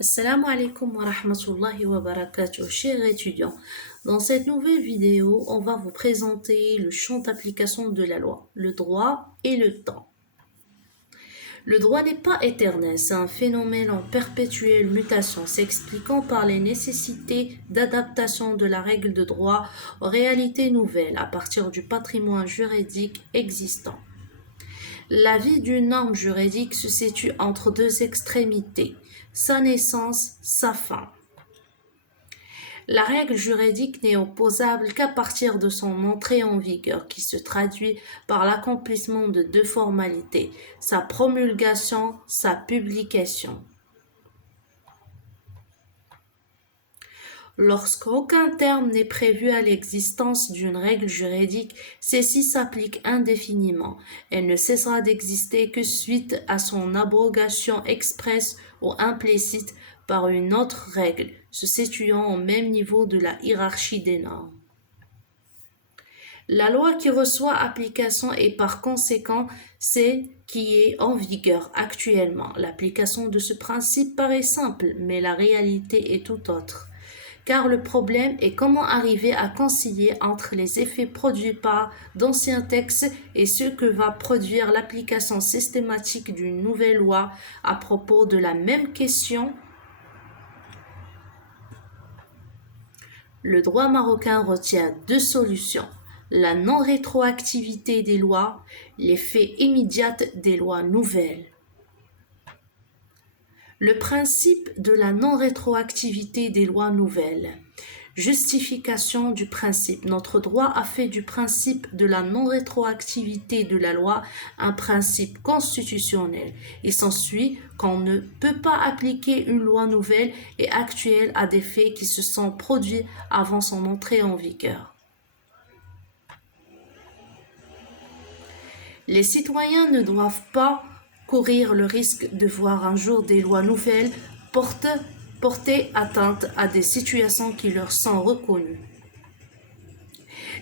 Assalamu alaikum wa rahmatullahi wa barakatuh, chers étudiants. Dans cette nouvelle vidéo, on va vous présenter le champ d'application de la loi, le droit et le temps. Le droit n'est pas éternel, c'est un phénomène en perpétuelle mutation, s'expliquant par les nécessités d'adaptation de la règle de droit aux réalités nouvelles à partir du patrimoine juridique existant. La vie d'une norme juridique se situe entre deux extrémités, sa naissance, sa fin. La règle juridique n'est opposable qu'à partir de son entrée en vigueur, qui se traduit par l'accomplissement de deux formalités, sa promulgation, sa publication. Lorsqu'aucun terme n'est prévu à l'existence d'une règle juridique, celle-ci s'applique indéfiniment. Elle ne cessera d'exister que suite à son abrogation expresse ou implicite par une autre règle, se situant au même niveau de la hiérarchie des normes. La loi qui reçoit application est par conséquent celle qui est en vigueur actuellement. L'application de ce principe paraît simple, mais la réalité est tout autre. Car le problème est comment arriver à concilier entre les effets produits par d'anciens textes et ceux que va produire l'application systématique d'une nouvelle loi à propos de la même question. Le droit marocain retient deux solutions: la non-rétroactivité des lois, l'effet immédiat des lois nouvelles. Le principe de la non-rétroactivité des lois nouvelles. Justification du principe. Notre droit a fait du principe de la non-rétroactivité de la loi un principe constitutionnel. Il s'ensuit qu'on ne peut pas appliquer une loi nouvelle et actuelle à des faits qui se sont produits avant son entrée en vigueur. Les citoyens ne doivent pas courir le risque de voir un jour des lois nouvelles porter atteinte à des situations qui leur sont reconnues.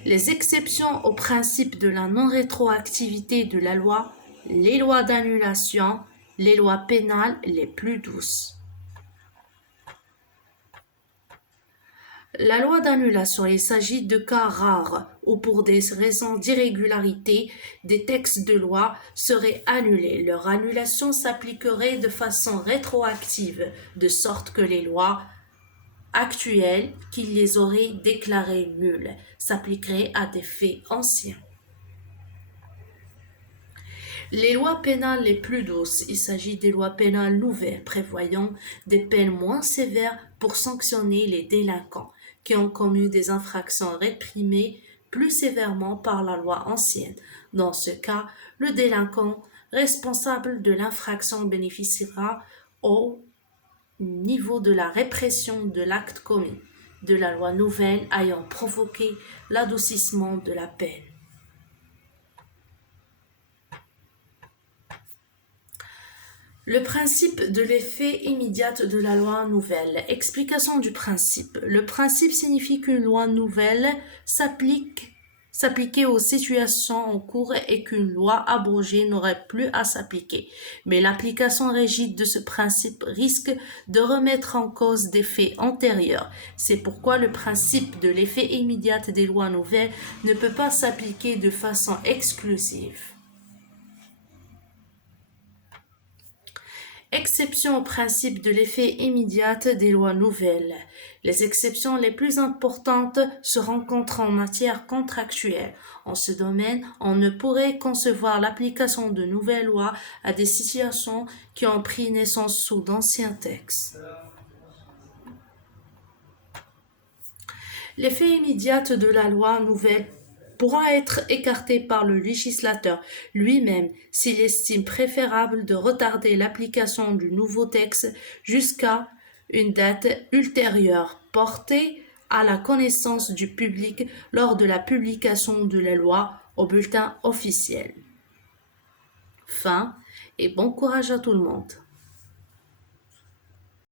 Les exceptions au principe de la non-rétroactivité de la loi, les lois d'annulation, les lois pénales les plus douces. La loi d'annulation, il s'agit de cas rares où pour des raisons d'irrégularité, des textes de loi seraient annulés. Leur annulation s'appliquerait de façon rétroactive, de sorte que les lois actuelles qui les auraient déclarées nulles s'appliqueraient à des faits anciens. Les lois pénales les plus douces, il s'agit des lois pénales nouvelles prévoyant des peines moins sévères pour sanctionner les délinquants qui ont commis des infractions réprimées plus sévèrement par la loi ancienne. Dans ce cas, le délinquant responsable de l'infraction bénéficiera au niveau de la répression de l'acte commis, de la loi nouvelle ayant provoqué l'adoucissement de la peine. Le principe de l'effet immédiat de la loi nouvelle. Explication du principe. Le principe signifie qu'une loi nouvelle s'appliquer aux situations en cours et qu'une loi abrogée n'aurait plus à s'appliquer. Mais l'application rigide de ce principe risque de remettre en cause des faits antérieurs. C'est pourquoi le principe de l'effet immédiat des lois nouvelles ne peut pas s'appliquer de façon exclusive. Exception au principe de l'effet immédiat des lois nouvelles. Les exceptions les plus importantes se rencontrent en matière contractuelle. En ce domaine, on ne pourrait concevoir l'application de nouvelles lois à des situations qui ont pris naissance sous d'anciens textes. L'effet immédiat de la loi nouvelle pourra être écarté par le législateur lui-même s'il estime préférable de retarder l'application du nouveau texte jusqu'à une date ultérieure portée à la connaissance du public lors de la publication de la loi au bulletin officiel. Fin et bon courage à tout le monde.